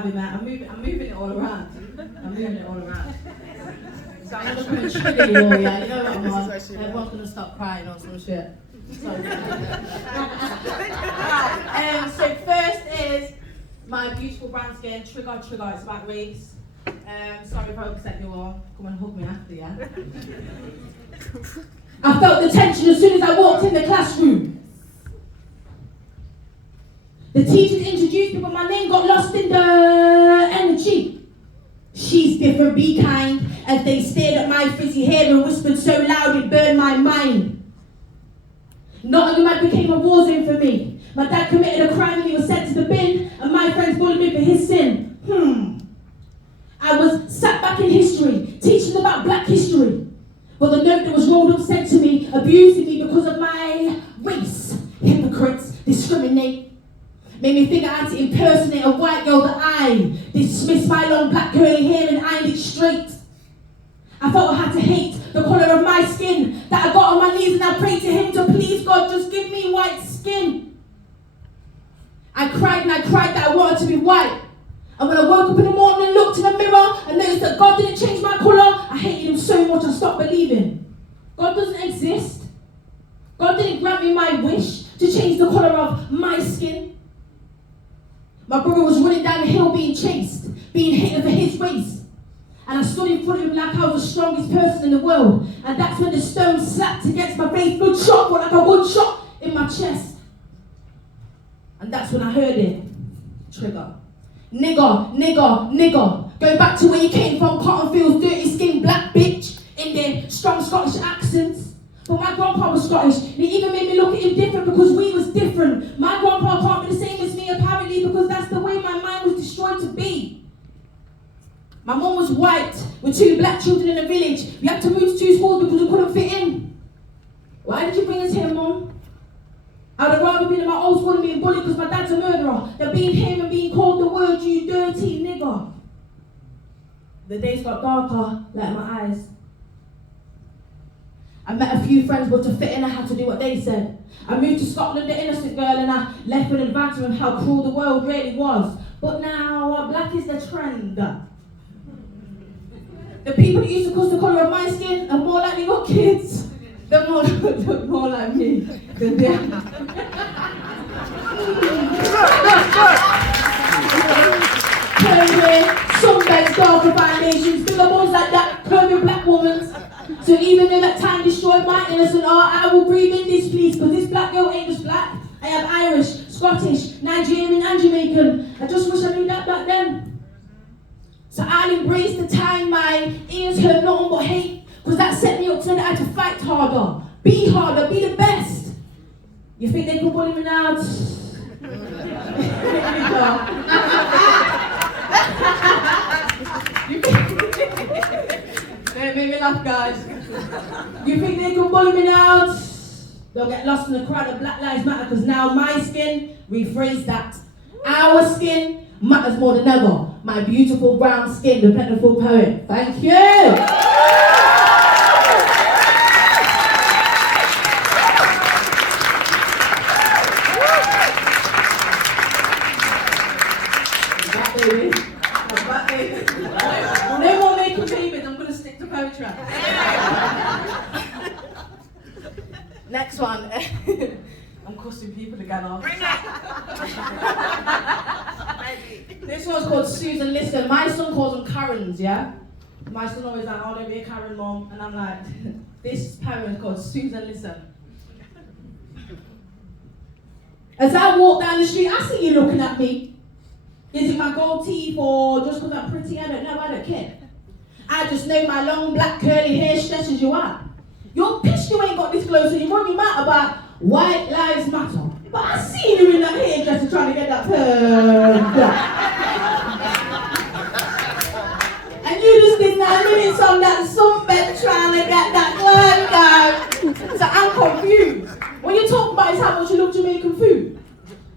having that. I'm moving it all around. So I'm not going to trigger you all, yeah? You know what I'm on? Everyone's going to stop crying or some shit. So first is my beautiful brown skin, trigger, it's about race. Sorry if I upset you all. Come and hug me after, yeah? I felt the tension as soon as I walked in the classroom. The teachers introduced me, but my name got lost in the energy. She's different, be kind. As they stared at my frizzy hair and whispered so loud it burned my mind. Nottingham became a war zone for me. My dad committed a crime and he was sent to the bin, and my friends bullied me for his sin. I was sat back in history, teaching about black history. But the note that was rolled up said to me, abusing me because of my race. Hypocrites discriminate. Made me think I had to impersonate a white girl that I dismissed my long black curly hair and ironed it straight. I felt I had to hate the colour of my skin, that I got on my knees and I prayed to him to please God, just give me white skin. I cried and I cried that I wanted to be white. And when I woke up in the morning and looked in the mirror and noticed that God didn't change my colour, I hated him so much I stopped believing. God doesn't exist. God didn't grant me my wish to change the colour of my skin. My brother was running down the hill being chased, being hit for his race. And I stood in front of him like I was the strongest person in the world. And that's when the stone slapped against my face, blood shot, like a wood shot in my chest. And that's when I heard it. Trigger. Nigger, nigger, nigger. Go back to where you came from, cotton fields, dirty skin, black bitch, in their strong Scottish accents. But my grandpa was Scottish, and it even made me look at him different because we was different. My grandpa can't be the same as me apparently because that's the way my mind was destroyed to be. My mum was white with 2 black children in a village. We had to move to 2 schools because we couldn't fit in. Why did you bring us here, Mum? I'd have rather been in my old school and being bullied because my dad's a murderer than being here and being called the word, you dirty nigger. The days got darker, like my eyes. I met a few friends, but to fit in I had to do what they said. I moved to Scotland, the innocent girl, and I left with advance on how cruel the world really was. But now, black is the trend. The people that used to cuss the colour of my skin are more likely got kids. They're look more like me than them. Curly, sunbeds, darker foundations, bigger ones like that curvy black woman's. So even though that time destroyed my innocent art, I will breathe in this peace, because this black girl ain't just black. I am Irish, Scottish, Nigerian and Jamaican. I just wish I knew that back then. So I'll embrace the time my ears heard nothing but hate, because that set me up so that I had to fight harder, be the best. You think they can bully me now? Don't make me laugh, guys. You think they can bully me now? They'll get lost in the crowd of Black Lives Matter, because now my skin, rephrase that. Our skin matters more than ever. My beautiful brown skin, the plentiful poet. Thank you. No more making babies, I'm going to stick to poetry. Next one. I'm cussing people again off. This one's called Susan Listen. My son calls them Karens, yeah? My son always like, oh, don't be a Karen, Mom. And I'm like, this poem is called Susan Listen. As I walk down the street, I see you looking at me. Is it my gold teeth or just because I'm pretty? I don't know, I don't care. I just know my long black curly hair stresses you out. You're pissed you ain't got this glow, so you run your mouth about white lives matter. But I see you in that hairdresser trying to get that perm done. And you just did 9 minutes on that sunbed trying to get that glow down. So I'm confused. When you talk about is how much you love Jamaican food.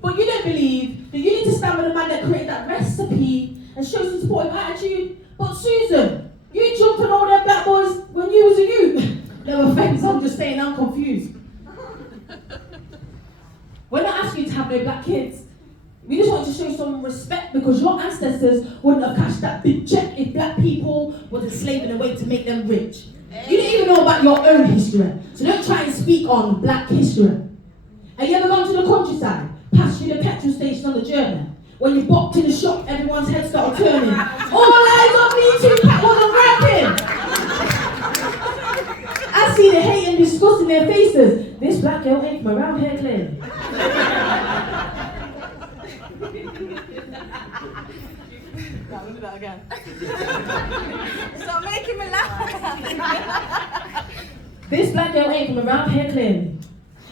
But you don't believe that you need to stand with the man that created that recipe and show some supportive attitude. But Susan, you jumped on all them black boys when you was a youth. No offence, I'm just saying I'm confused. We're not asking you to have no black kids. We just want to show some respect because your ancestors wouldn't have cashed that big check if black people wasn't slaving away to make them rich. You don't even know about your own history, so don't try and speak on black history. Have you ever gone to the countryside, passed through the petrol station on the journey? When you bopped in the shop, everyone's head started turning. All eyes on me, Tupac wasn't rapping. I see the hate and disgust in their faces. This black girl ain't from around here, clearly. Right, we'll do that again. Stop making me laugh. This black girl ain't from around here, clearly.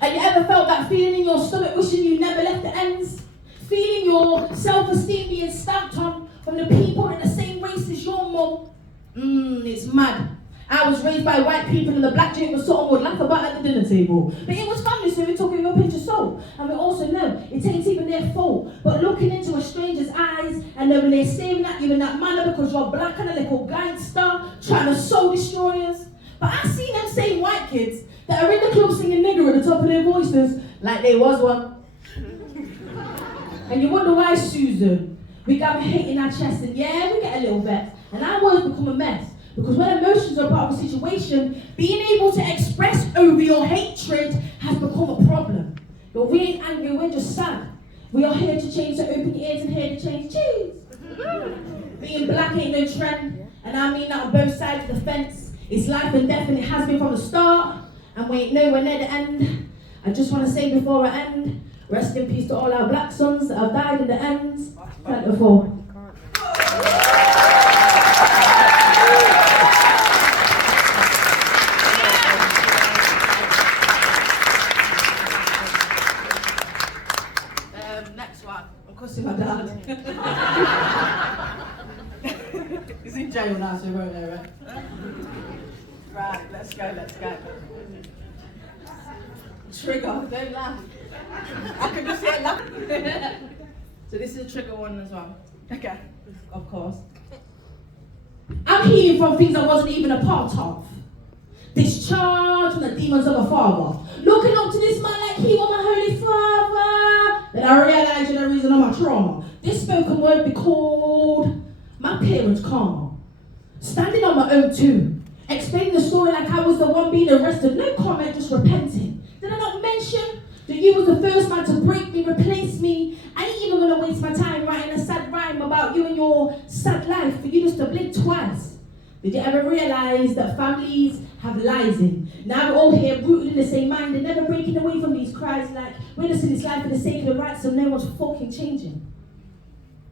Have you ever felt that feeling in your stomach wishing you never left the Endz? Feeling your self-esteem being stamped on from the people in the same race as your mum? It's mad. I was raised by white people and the black joke was something we'd laugh about at the dinner table. But it was family, so we took it with a pinch of salt. And we also know it ain't even their fault. But looking into a stranger's eyes and knowing they're staring at you in that manner because you're black and a little gangster trying to soul destroyers. But I seen them same white kids that are in the club singing nigger at the top of their voices like they was one. And you wonder why, Susan, we got hate in our chest and yeah, we get a little vexed. And our words become a mess. Because when emotions are part of a situation, being able to express over your hatred has become a problem. But we ain't angry, we're just sad. We are here to change, so open your ears and hear the change. Cheese! Being black ain't no trend, and I mean that on both sides of the fence. It's life and death, and it has been from the start, and we ain't nowhere near the end. I just want to say before I end, rest in peace to all our black sons that have died in the Endz. Plentiful. Next one. I'm cussing my dad. He's in jail now, so he won't know it. Right, let's go. Trigger, don't laugh. I can just hear laughing. So this is a trigger one as well. Okay. Of course. I'm healing from things I wasn't even a part of. Discharged from the demons of a father. Looking up to this man like he was my holy father. Then I realized you're the reason of my trauma. This spoken word be called my parents' karma. Standing on my own too. Explaining the story like I was the one being arrested. No comment, just repenting. Did I not mention that you was the first man to break me, replace me? I ain't even gonna waste my time writing a sad rhyme about you and your sad life for you just to blink twice. Did you ever realize that families have lies in? Now we're all here rooted in the same mind and never breaking away from these cries like we're just in this life for the sake of the right so no one's fucking changing.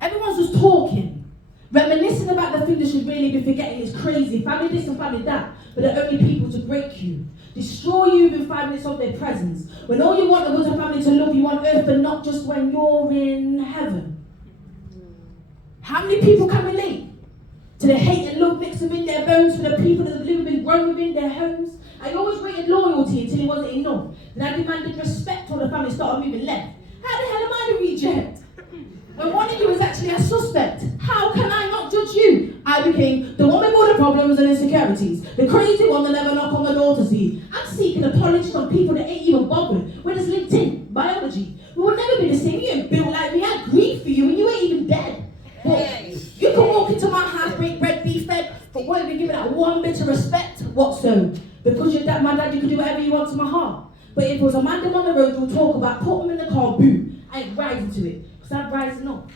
Everyone's just talking. Reminiscing about the thing that should really be forgetting is crazy. Family this and family that, but they're only people to break you. Destroy you within 5 minutes of their presence. When all you want was a family to love you on earth, but not just when you're in heaven. How many people can relate to the hate and love mixed within their bones for the people that have lived and grown within their homes? I always rated loyalty until it wasn't enough. Then I demanded respect till the family started moving left. How the hell am I the reject? When one of you is actually a suspect, how can I not judge you? I became the one with all the problems and insecurities, the crazy one that never knock on the door to see. I'm seeking apologies from people that ain't even bothered. When it's LinkedIn, biology, we will never be the same. You ain't built like me. I grieve for you and you ain't even dead. But you can walk into my house, break bread, be fed, but won't be given that one bit of respect. What so? Because you're that my dad, you can do whatever you want to my heart. But if it was a man on the road, we'll talk about put him in the car, boo. I ain't rising to it. Because I'm rising up.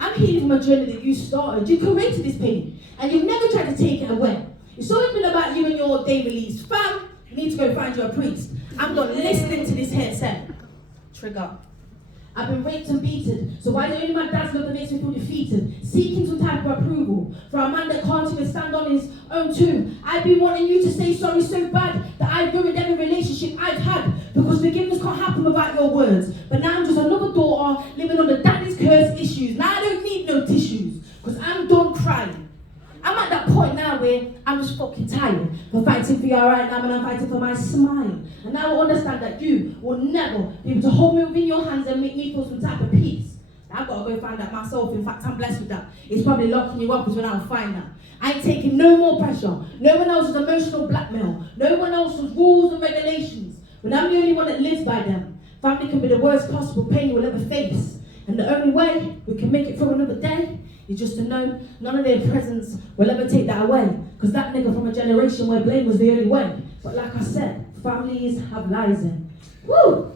I'm healing from a journey that you started. You created this pain, and you've never tried to take it away. It's always been about you and your day release. Fam, you need to go find you a priest. I'm not listening to this headset. Trigger. I've been raped and beaten, so why is it only my dad's love that makes me feel defeated? Seeking some type of approval for a man that can't even stand on his own too. I've been wanting you to say sorry so bad that I've ruined every relationship I've had because forgiveness can't happen without your words. But now I'm just another daughter living under daddy's curse issues. Now I don't need no tissues because I'm done crying. I'm at that point now where I'm just fucking tired of fighting for you right now and I'm fighting for my smile. And now I understand that you will never be able to hold me within your hands and make me feel some type of peace. I've got to go find that myself. In fact, I'm blessed with that. It's probably locking you up is when I'll find that. I ain't taking no more pressure. No one else's emotional blackmail. No one else's rules and regulations. But I'm the only one that lives by them. Family can be the worst possible pain you will ever face. And the only way we can make it through another day is just to know none of their presence will ever take that away. Because that nigga from a generation where blame was the only way. But like I said, families have lies in. Woo!